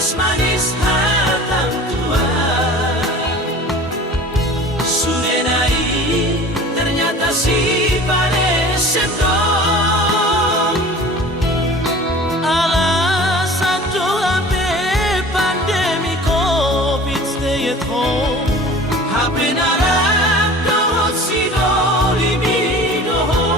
manis-manis hatang tua. Sudah naik ternyata si pada sentong. Alasan doa pandemi COVID stay at home. HP narap dohot si doli bidoho.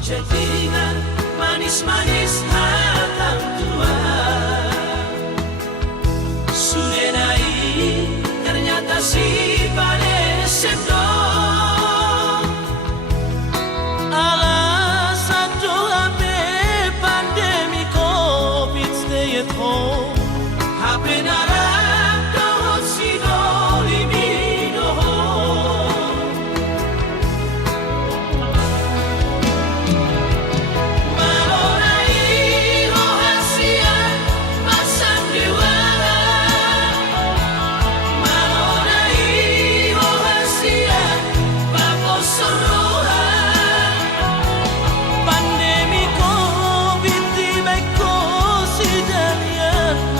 Chattingan manis-manis hatang tua. Sudah naik ternyata si pada sentong. Alasan doa pandemi COVID stay at home. HP narap dohot si doli bidoho. Pandemi COVID di Meko si dalian.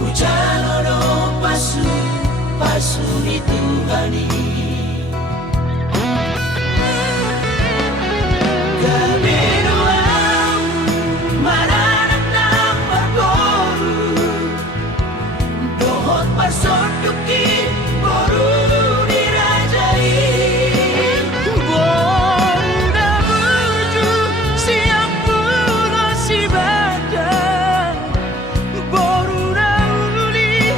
Ujanono pasu pasu dituhani Kebiruan maranak ng barboru Dohot pasok yuki boru dirajain Boru na berju siang pula si badan Boru na uli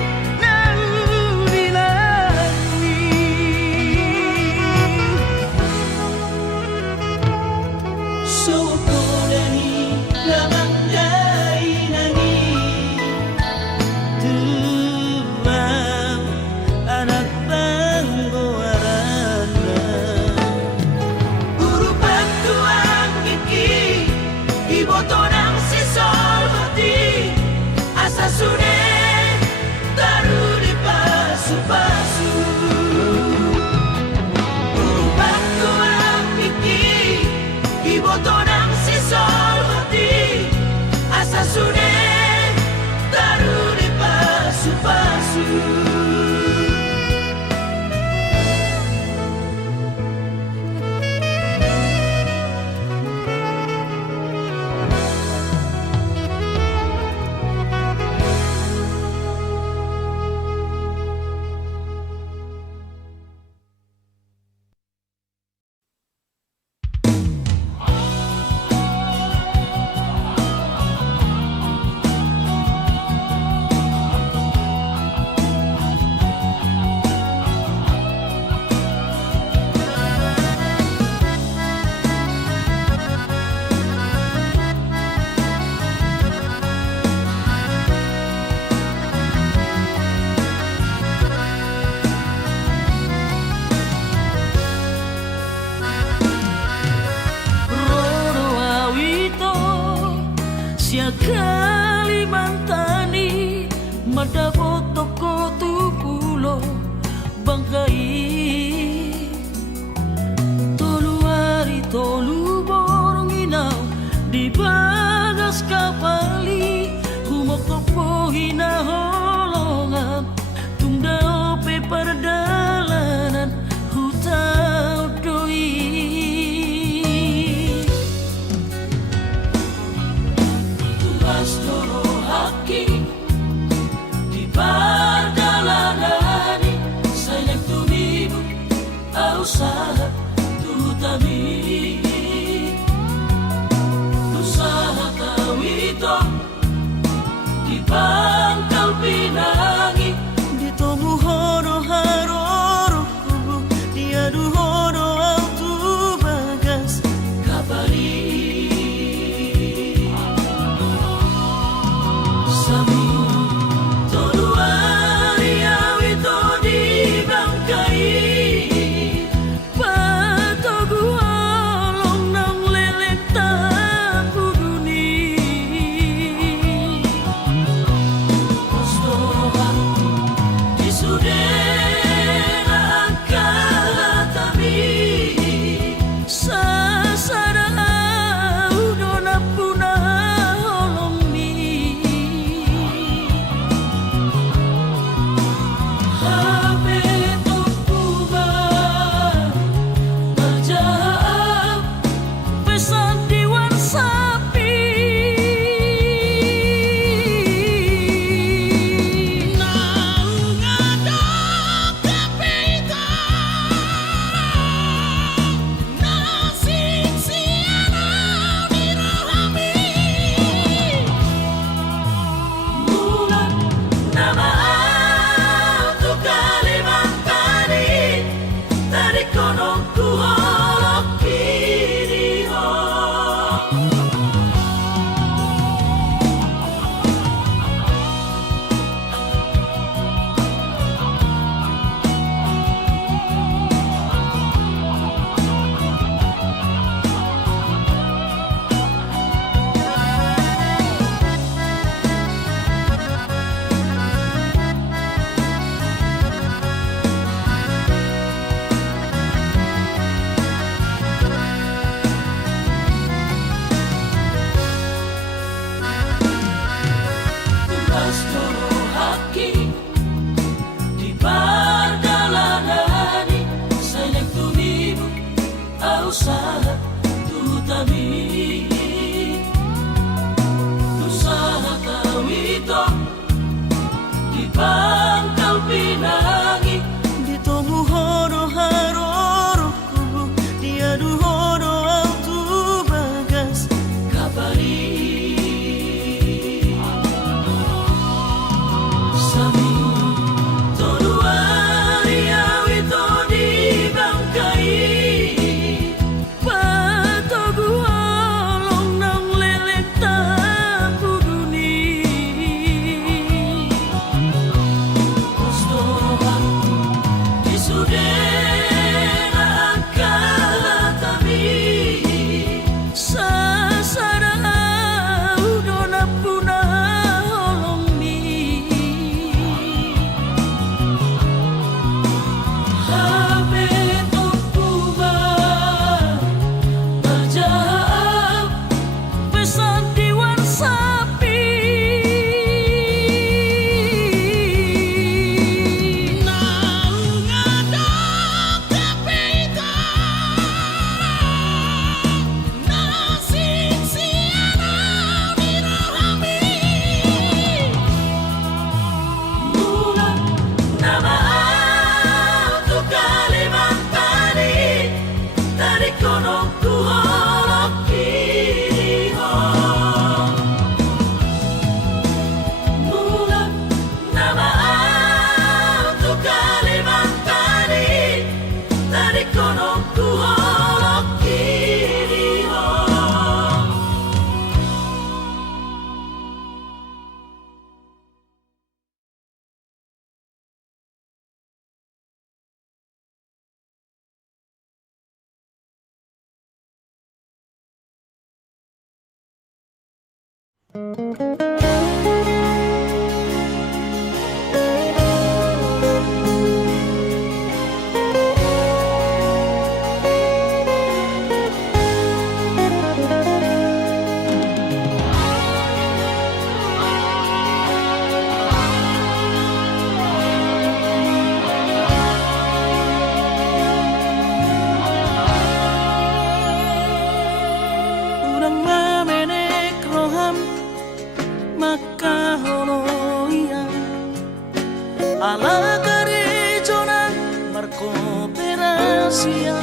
lagi Sokodani lamang dainani Tuang anak panggoarana Guru pagtuang iki Iboto ng sisol hati Asa sunen taru di pasu-pasu Guru pagtuang iki Iboto ng sisol hati Asa sunen taru di pasu-pasu Roro awito sia Kalimantani madapot toko tukulo bangkai tolu hari tolu borong inaw di bagas kapali humoktopo hinaholongan tungdao pe perdalanan hutau doi Pastoro haki di perjalanan saya tumibu usaha tutami usaha tawito di Pangkal Pinangi di tomu hono haroroku dia duhono autu bagas kapali Sami toluari awito di bangkai Urang mamenek roham makaholoian ala gerejonan markooperasian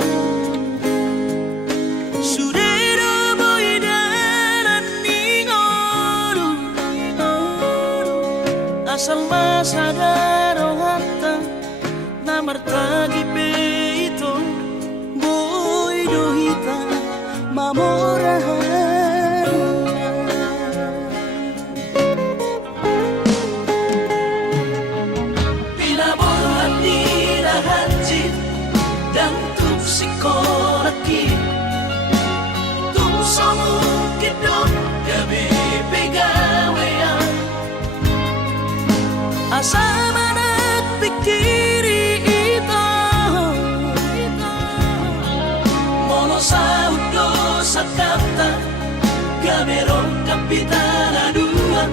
sudero boidanan ningoru asal masadaro hatta namartagi peito boidohita mamorahan pinaborhan nirahanjit dan tupsikolaki tumsomukidok gabi pegawean asa manak pikiri ito mono saudo sakata gamerong kapitanaduan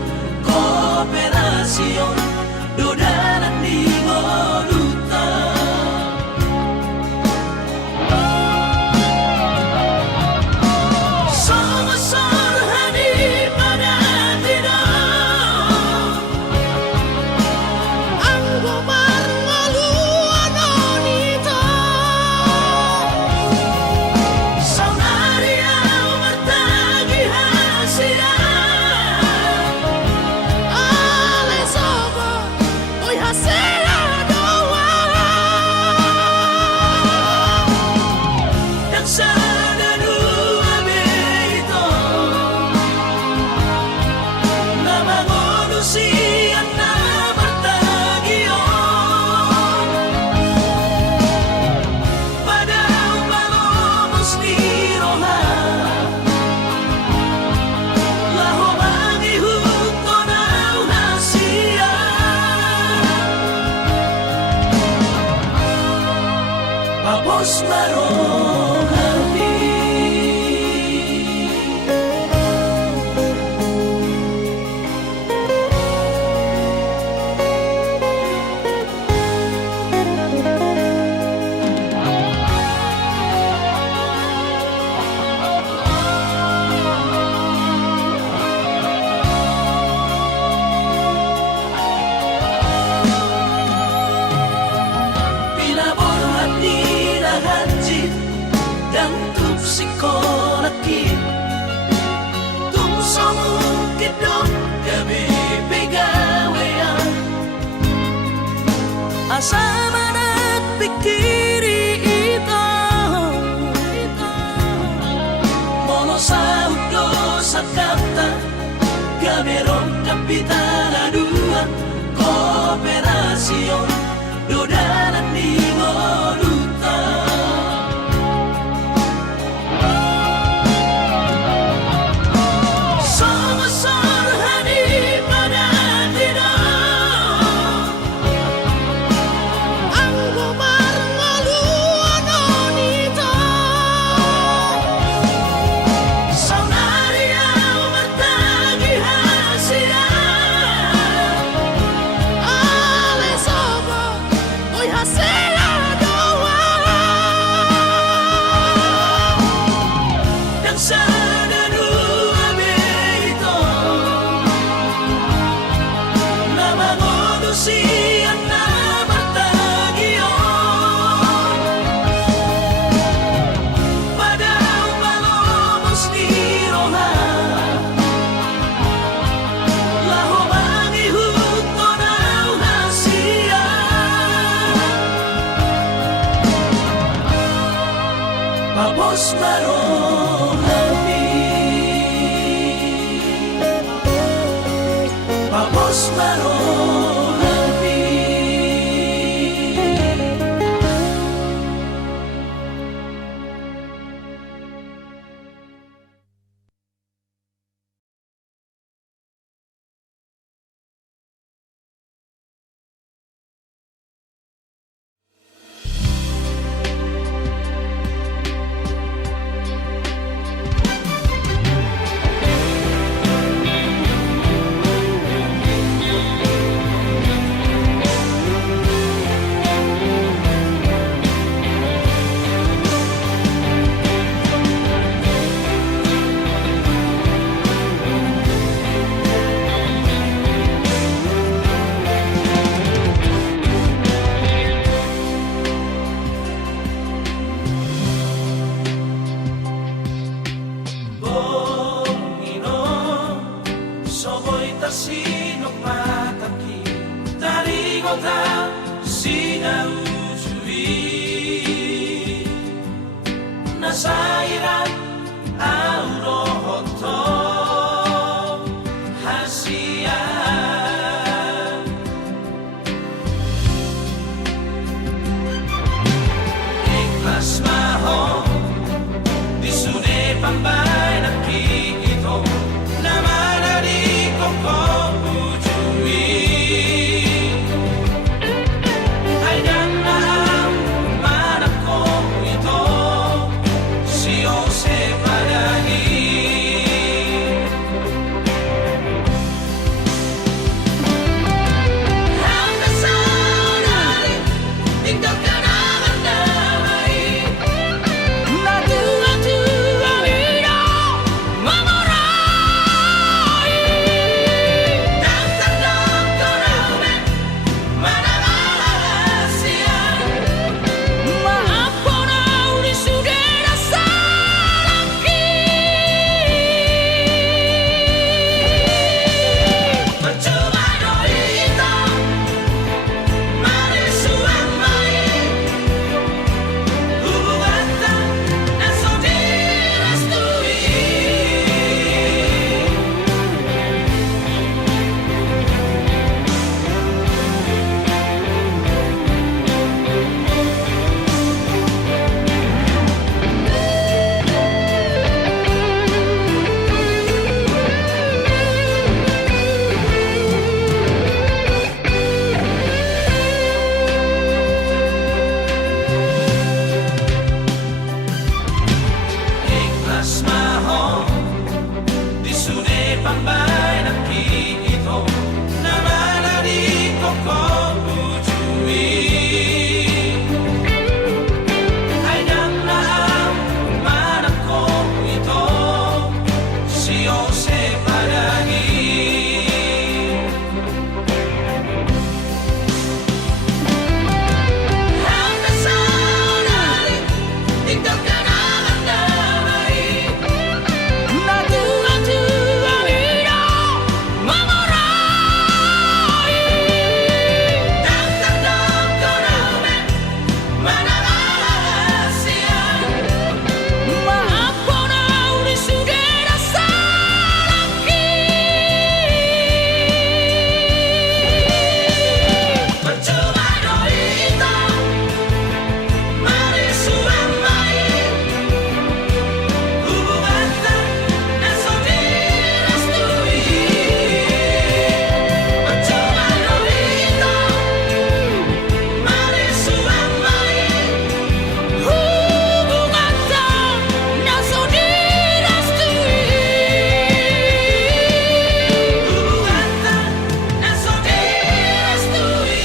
kooperasyon dodanan di Moduta Somasor hani pada tidak ang gumar ngaluan onito saunaria matagi hasia ale sobo oy hasia doa yang sana dua beito nama manusia nama tagion pada umalomos ni roha laho mangihut ko na hasia papos marohani pinaborhan nirahanjit dan tupsikolaki tumsomukidok gabi pegawean asa manak pikiri ito mono saudo sakata gamerong kapitanaduan kooperasyon dodanan di Moduta Somasor hani pada tidak ang gumar ngaluan onito saunaria matagi hasia ale sobo oy hasia doa yang sana dua beito nama manusia nama tagion pada umalomos ni roha laho mangihut ko na hasia papos marohani papos marohani kota sinawujui nasairan aurohoto hasia ikhlas maho disude pambay nakikito naman dari koko ujui ay dan na ang manak ko ito si Jose Padagi hanggang sa nari tinggal kenangan damai natua-tua vida memorai dan terdam kenangan rahasia maafkan Audi sudah rasa laki percuma doita mari suamai hubungan dan direstui ikhlas maho disude pambay nakikito naman dari koko ujui ay dan na ang manak ko ito si Jose Padagi hanggang sa nari tinggal kenangan damai natua-tua vida memorai dan terdam kenangan rahasia maafkan Audi sudah rasa laki percuma doita mari suamai hubungan dan direstui percuma doita mari suamai hubungan dan direstui hubungan dan direstui.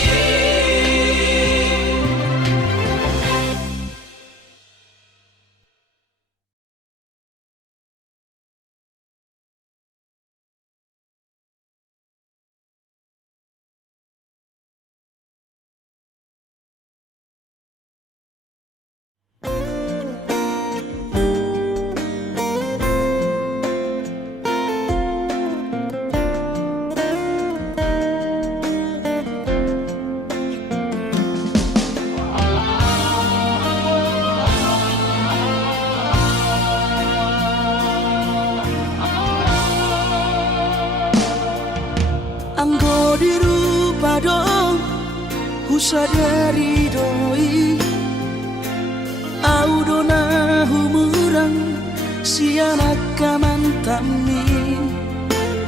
Anggo dirupa dong husadari doi audona humurang sianak kamantami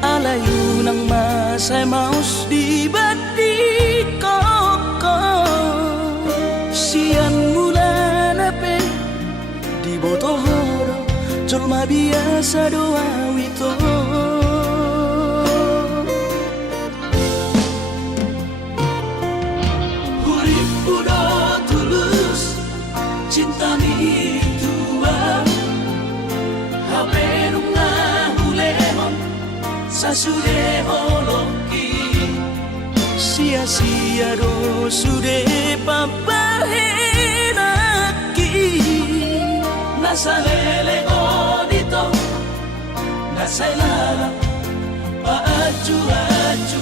alayu nang masay maus di badi koko sian mula nape di botohoro colma biasa doa wito Urip udah tulus cinta ni tua HP nunga hulehon sasude holoki sia-sia do sude papahenaki nasalele odito nasailala paaju-aju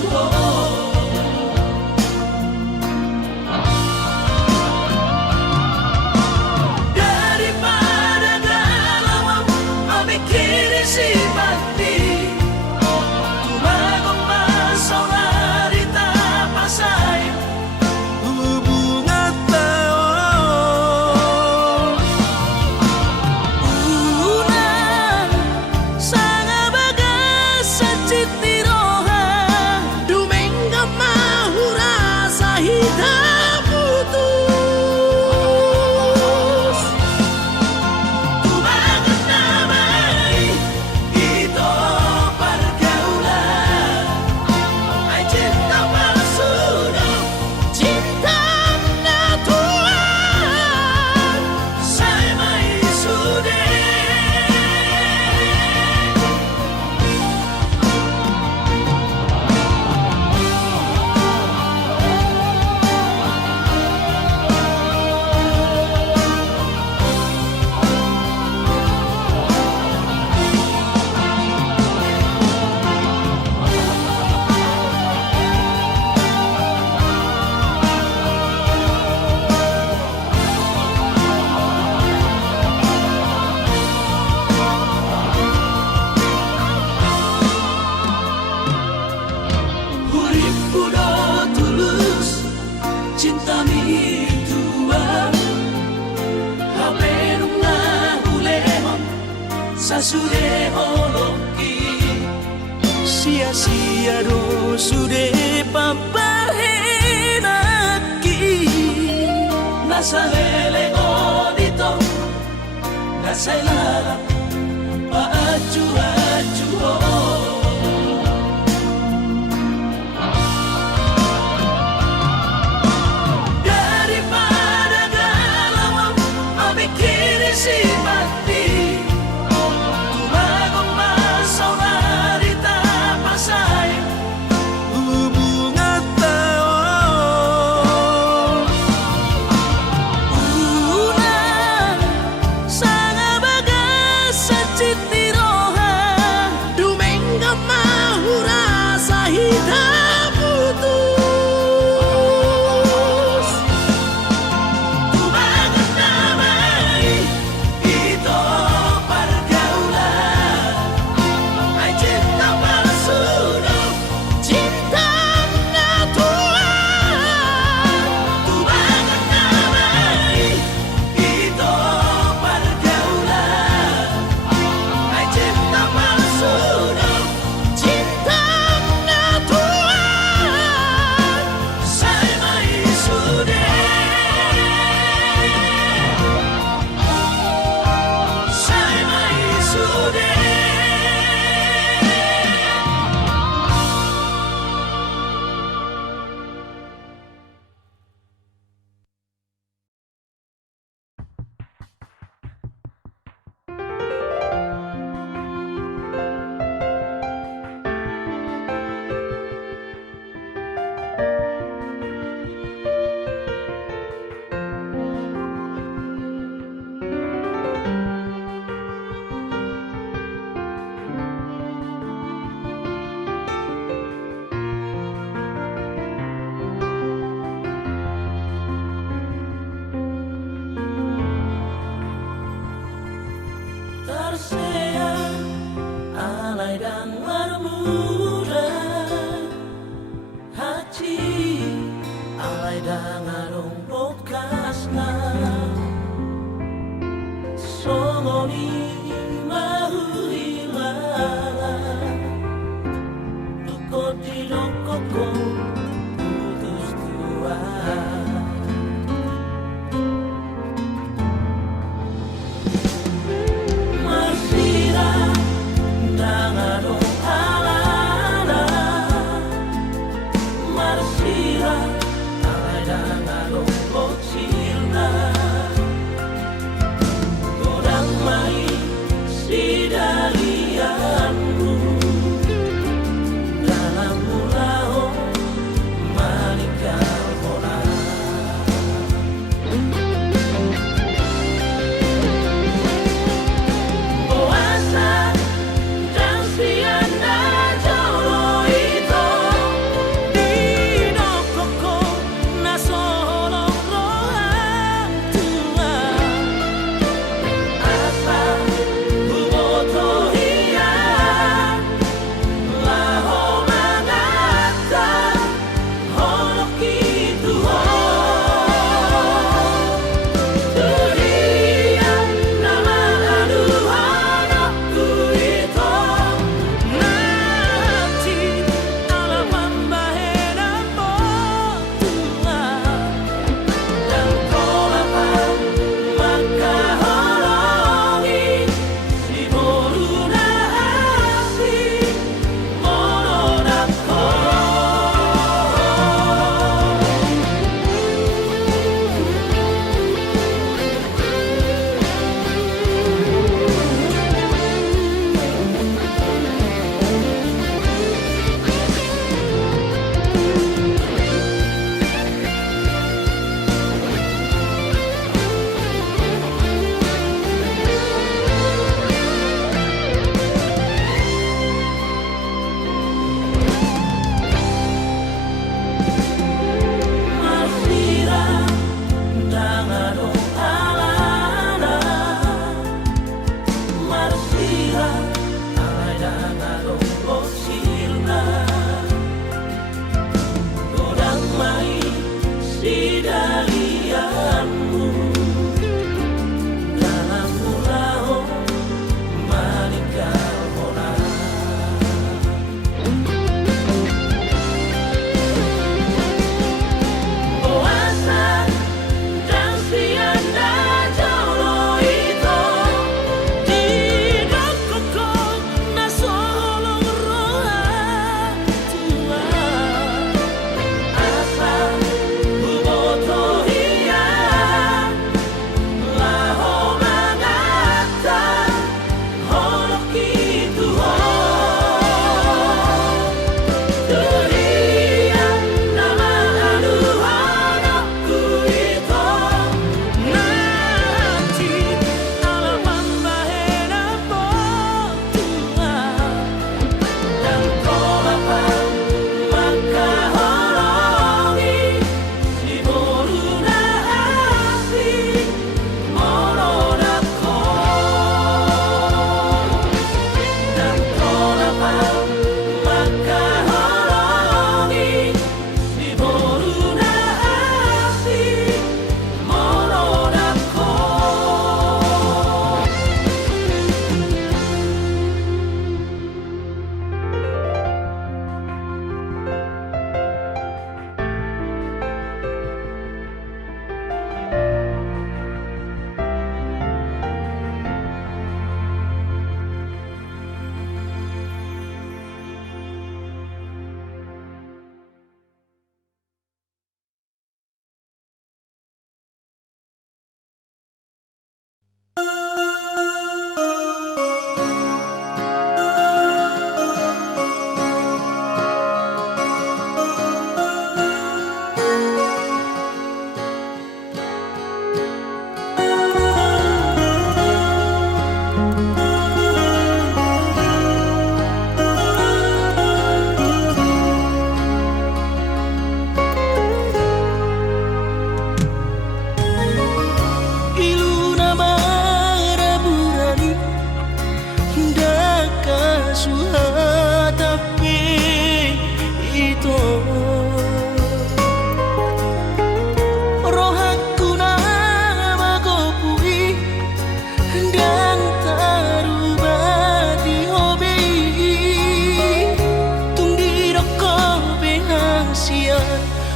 sude holoki sia-sia do sude papahenaki nasa lele odito nasa ilala paaju-aju daripada galau memikiri si mati tumagong masaudari tapasay hubungan tao ulan sangat bagas secitiroha dumengga mahura sahita putus tumagan damai ito pergaulan ay cinta palsu cinta natural tumagan damai ito pergaulan ay cinta palsu cinta natural say may sude say may sude terseang alay dan marmura hati alay dan arong bokasna songoni mahulilala duko di dokoko putus tua Marsira dangano alana Marsira alay dangano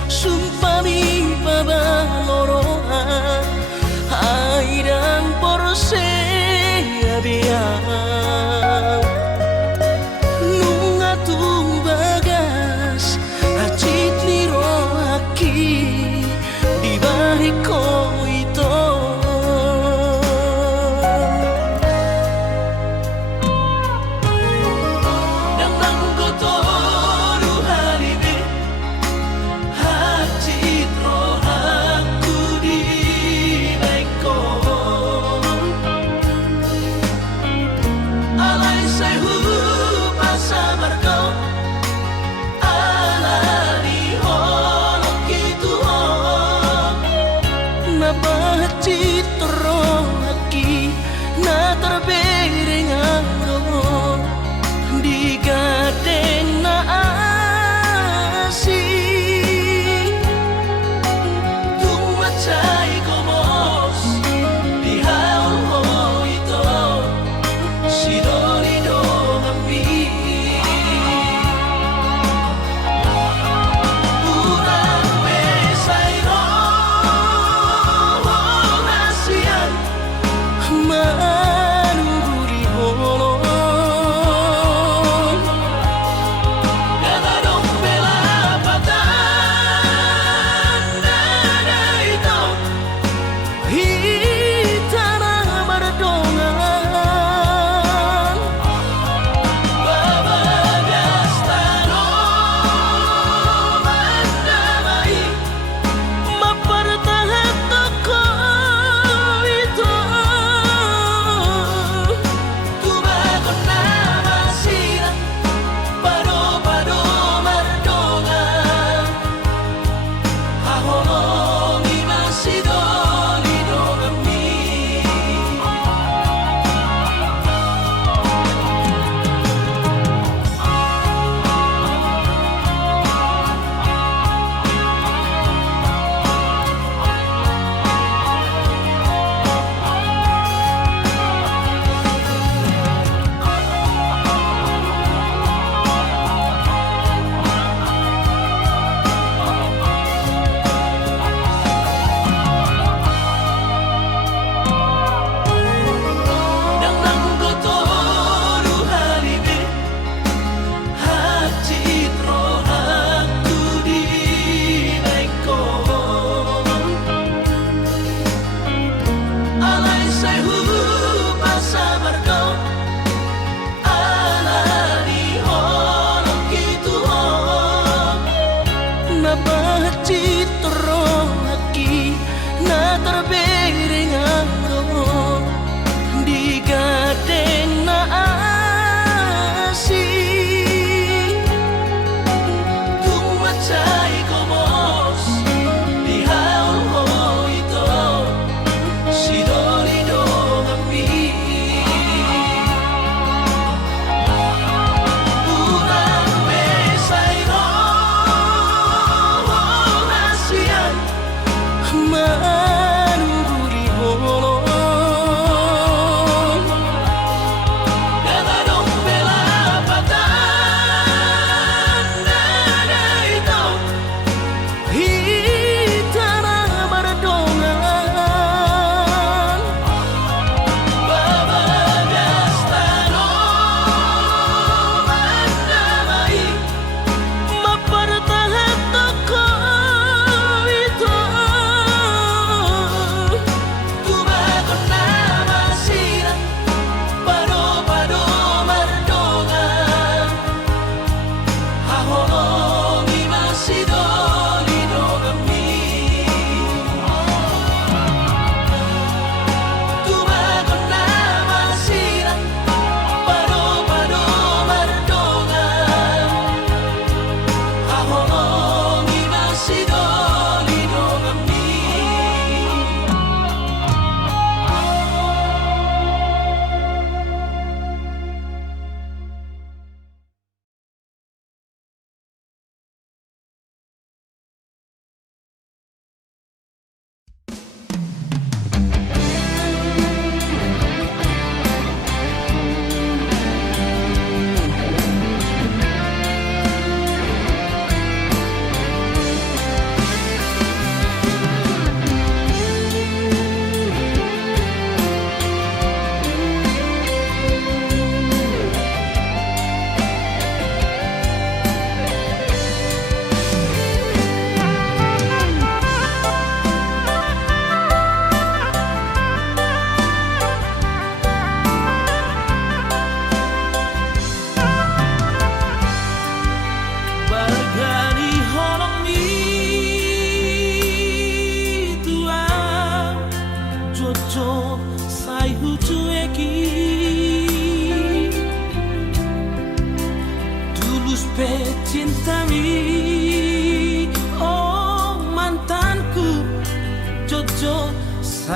sumpah mi pabaloroa airang porse abiang nunga tu bagas acit niro aki di bariko ito citro aki na terbereng aro di gadeng na asi tumacay komos di haul ho ito si dolido kami citro aki na terbereng aro di gadeng na asi tumacay komos di haul ho ito si dolido kami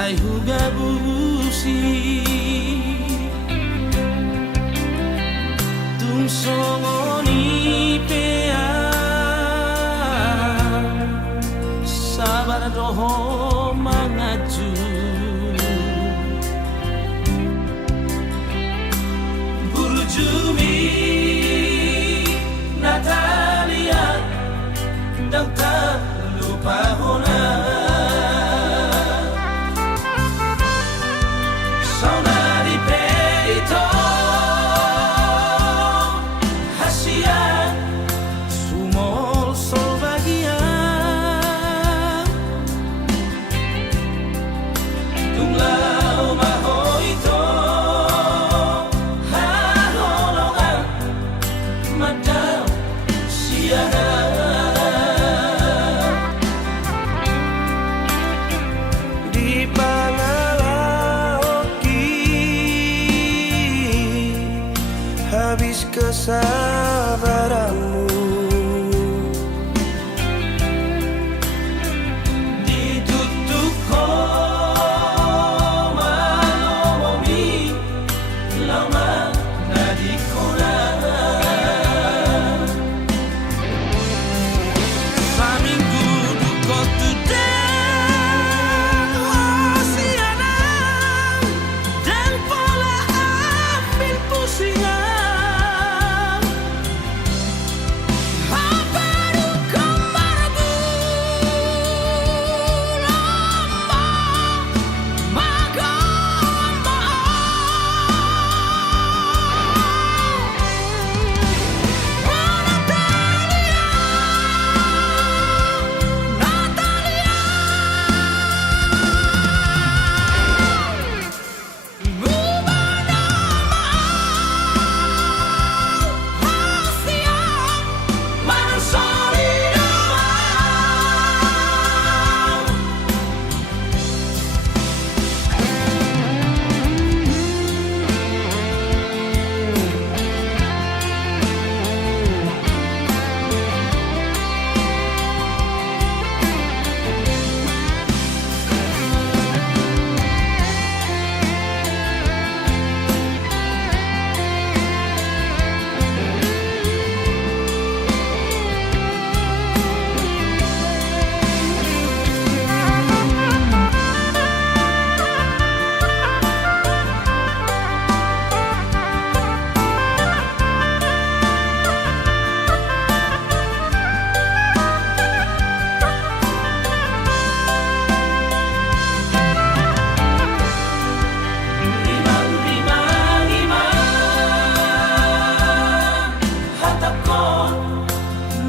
sai huga busi tung songoni pea sabar doho mangaju Jumi Natalia dan tak lupa Hona Saudari Peito Hasia Sumol Solbagia Tunglau Mahoito di Pangalaoki habis kesabaranmu ditutup koma lomomi lama nadikona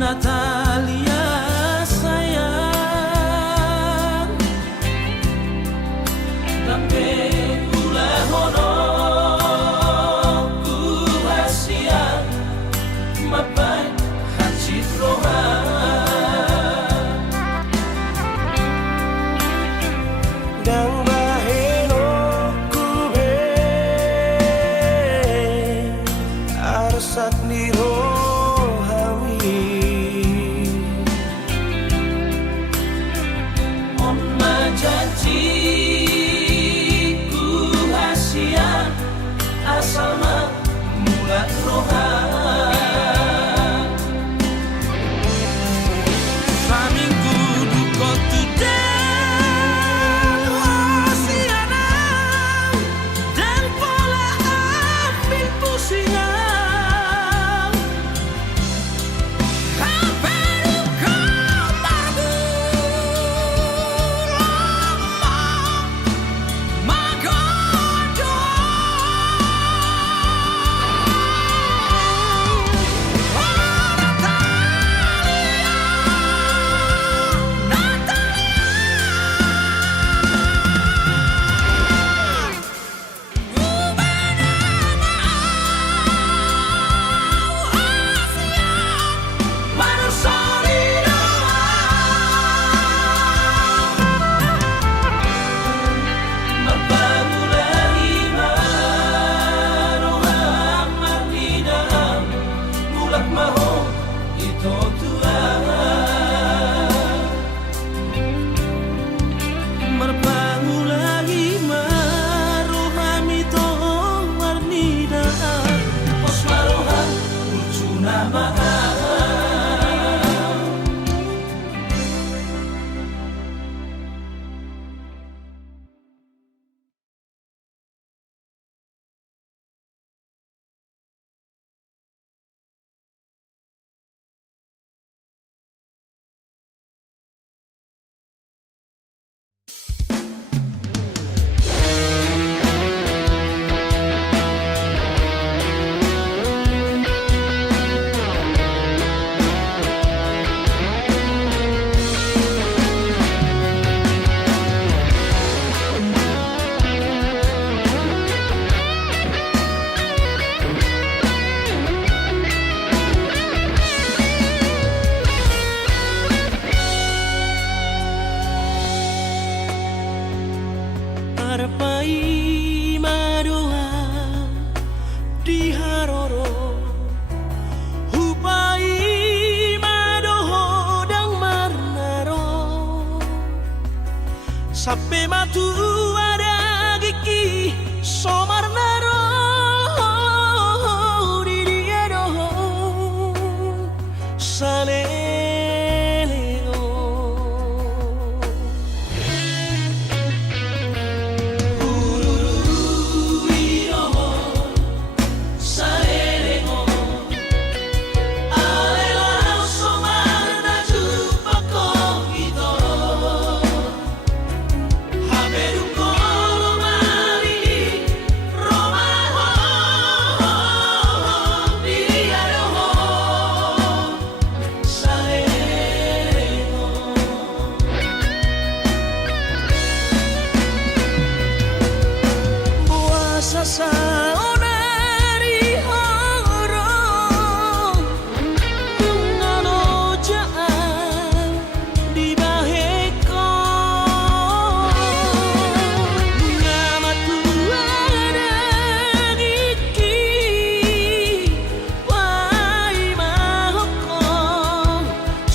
Natalia sayang Dampe kula hono ku hasia mapai hacit roha Dang baheno ku be arsat niro janji ku hasia asal mula roha saminggu duko tudang hasiana dan pola ambil pusingan hupai madoa di haroro hupai madoho dang marnaro sampai matu ada gigi somarnaro di dia doho salelego ururu salelego alelo somarna jumpa kohito haberu kolo mari romaho dia doho salelego puasa saonari horong ngano jaan di baheko ngama tuada giki wai mahoko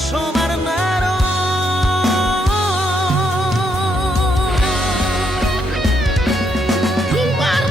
somarnaro Luar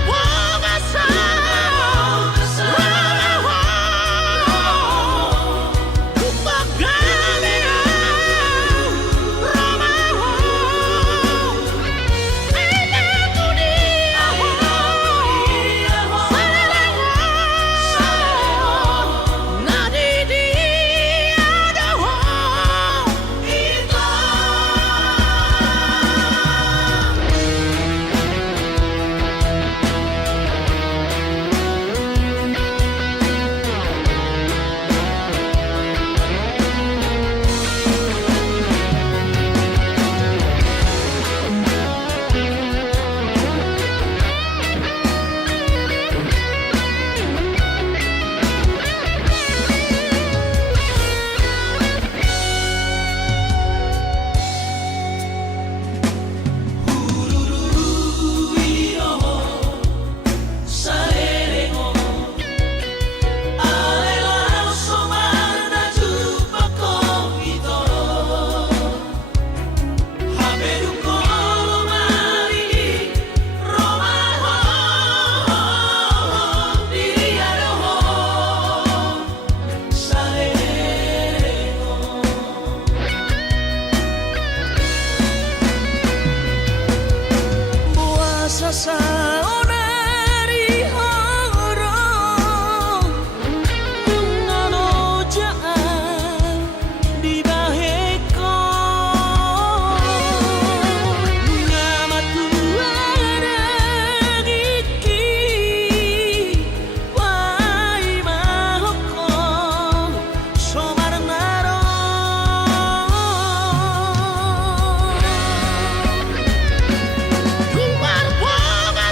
bogasa saonari horong ngano jaan di baheko ngama tuada giki wai mahoko somarnaro Luar bogasa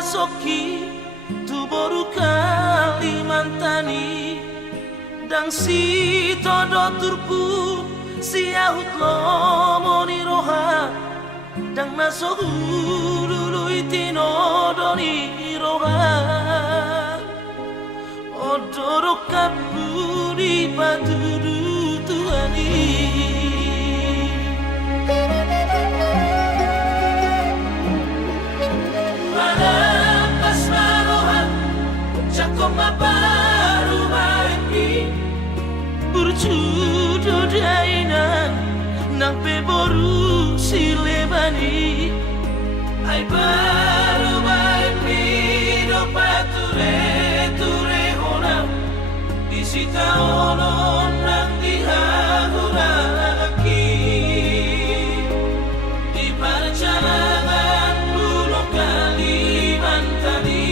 Soki tu baru Kalimantani dang si todo turku si ahut lomoni roha dang naso dulu itino doni roha odoro kapuri patudu tuani baru main berjudo dainan nang peboru silebani ai baru main do pature ture hona disita ono nang dihaguraki di perjalanan pulau Kalimantani.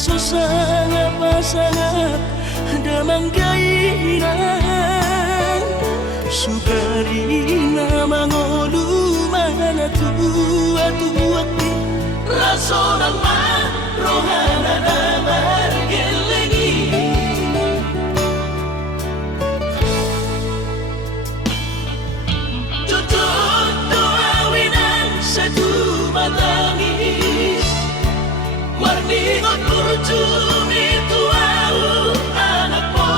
Susah pasangat damang gairang Sukarina mangolu mana tua-tua Rasonan man rohana na margelengi Tutup doawinan satu matangis Warningot kurjumi tuau anak mo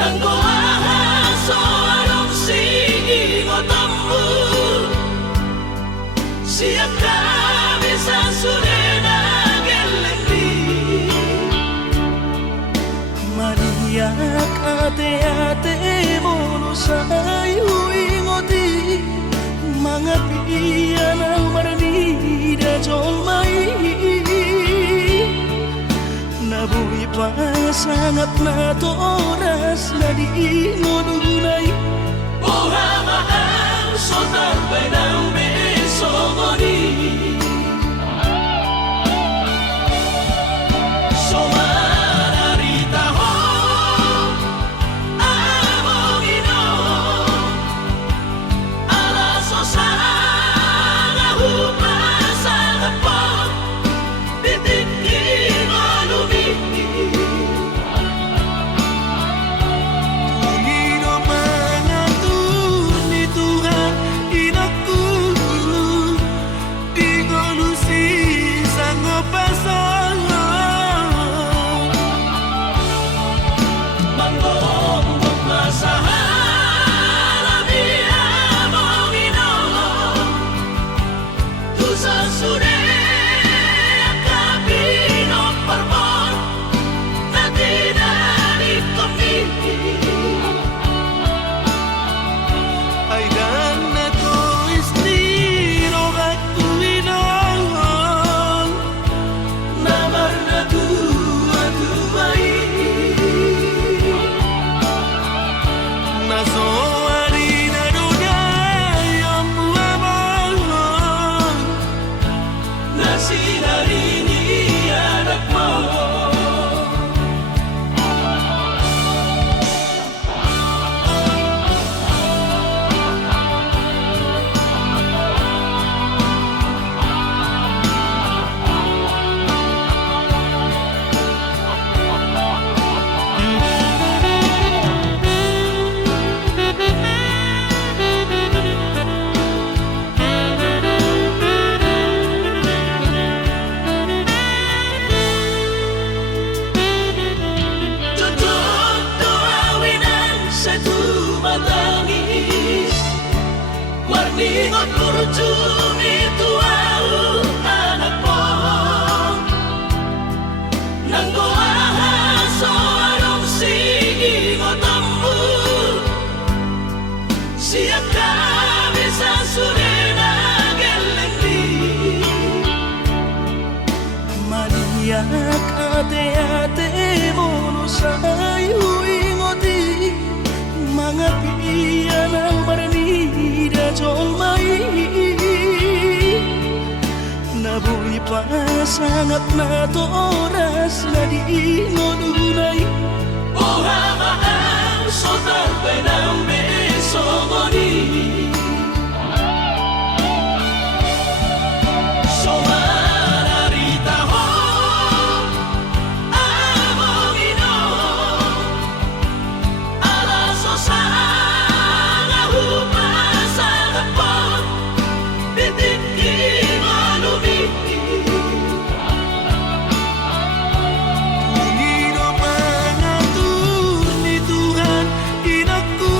Nanggoaha soalong sigi ngotammu Siap kami sasurena gelengdi Maniak ate-ate mono sayu ingoti Mangapian ang marnida jolmai Nabuhi pa sangat na to oras na di ngununay Buhama ang sotar bay ng besomoni Somararita ho among ino Alaso sa ngahupasa na po Titikin o lumiti Pangino mangatun ni Tuhan inaku Di ngolusi sang pasangan Manggombong masahala biya mong ino Tu sa sure akapino parmon Na tinanip kami Ay dan na to istiro aku inang Namar na tua-tuai Naso harina dunay ang buwabang Na sinarini anak mo Tutup doawinan satu matangis Warningot kurjumi tuau anak mo Nanggoaha soalong sigi ngotammu Siap kami sasurena gelengdi Maniak ate-ate mono sayu ingoti Mangapian ang marnida jolmai Nabuhi pa sangat na to oras na di ngununay Buhama ang sotar bay ng besomoni Somararita ho among ino Alaso sa ngahupasa na po Titikin o lumiti Pangino mangatun ni Tuhan inaku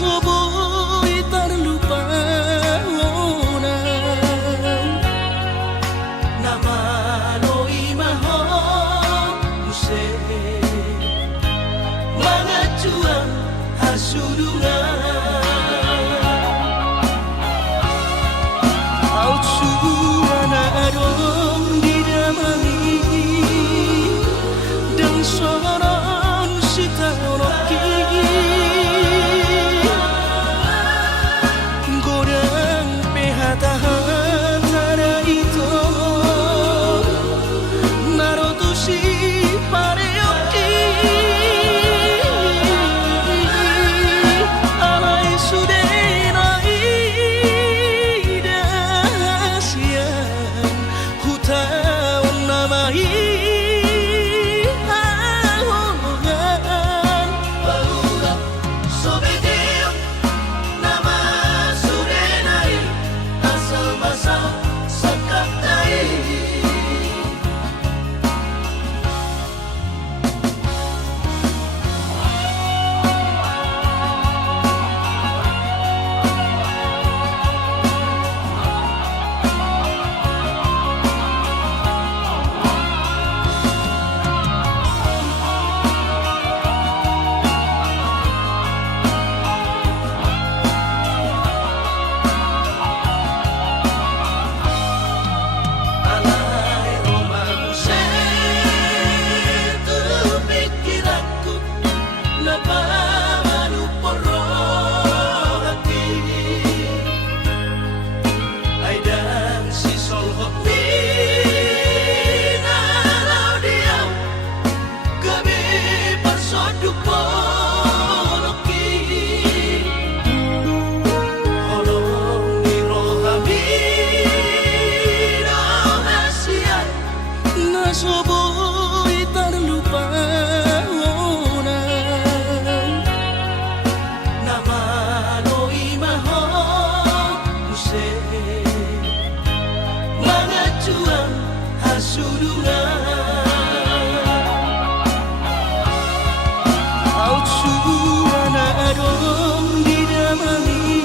nasobo'y terlupa namalo'y mahal Musik mga juang hasulungan Out suara adong didamani dan soron sitaroki Godang pehata-hata itu narotusi pareoki alai sudenai dasian hutaun namai nasobo'y terlupa namalo'y mahal Musik mga juang hasulungan Out suara adong didamani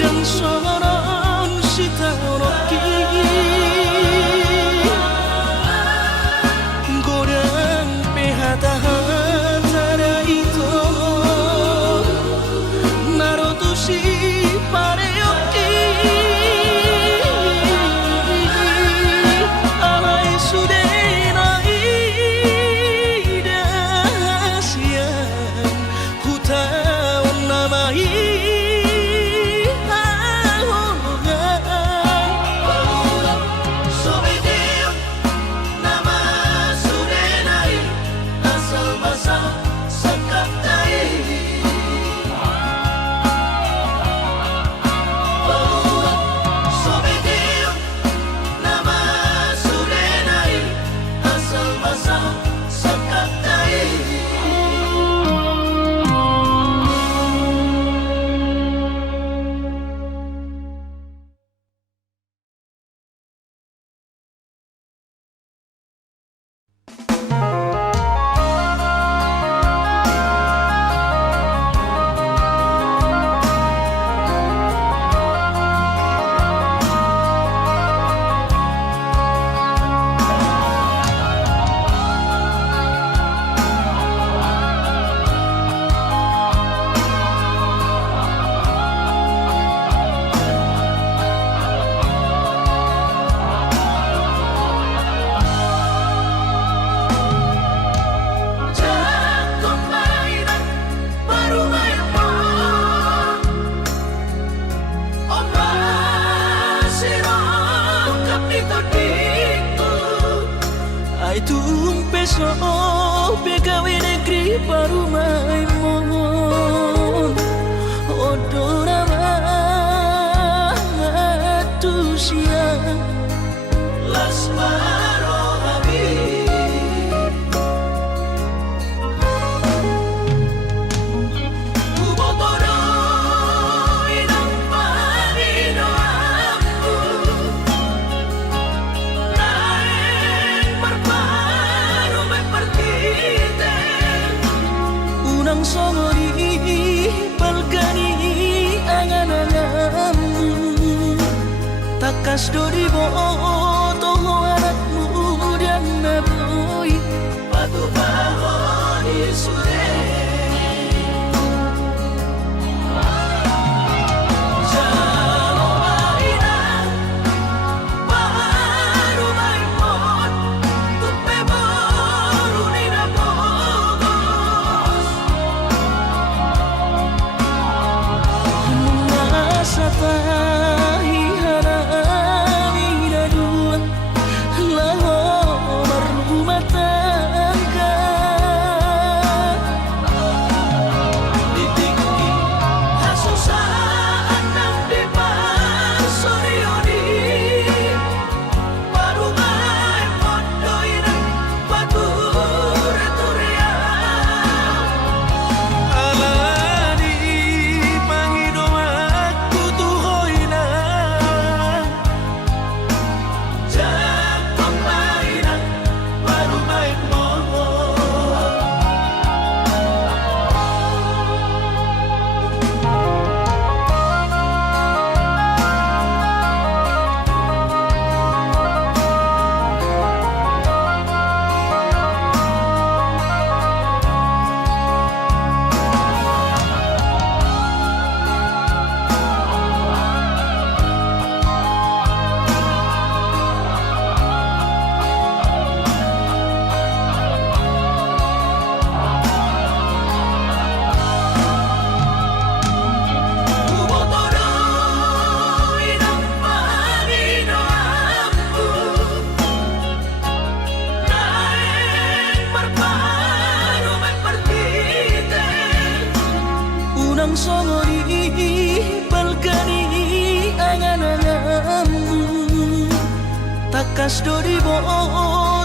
dan soron sitaroki Godang pehata-hata itu narotusi pareoki alai sudenai dasian hutaun namai Ay tumpeso pegawe negeri parumai mon odora matusia las marohabi ubotoro inang parino aku naeng berparu me partite takas do di boto anak muda naboy Batu bahon isude Jalo mainan Baru main pot Tupe baru nina bogos Mengasa tahi harani dua Lahomar rumah tangga Ditinggi hasusaan ng di pasoryoni Baru main mondoy ng pature-turean Alani Panginoon at tutukoy na Diyan pamainan baru main mo Bumutuloy ng Panginoon mo Naing marparo may partite Unang songori balkani angan-anganmu Takas do di boto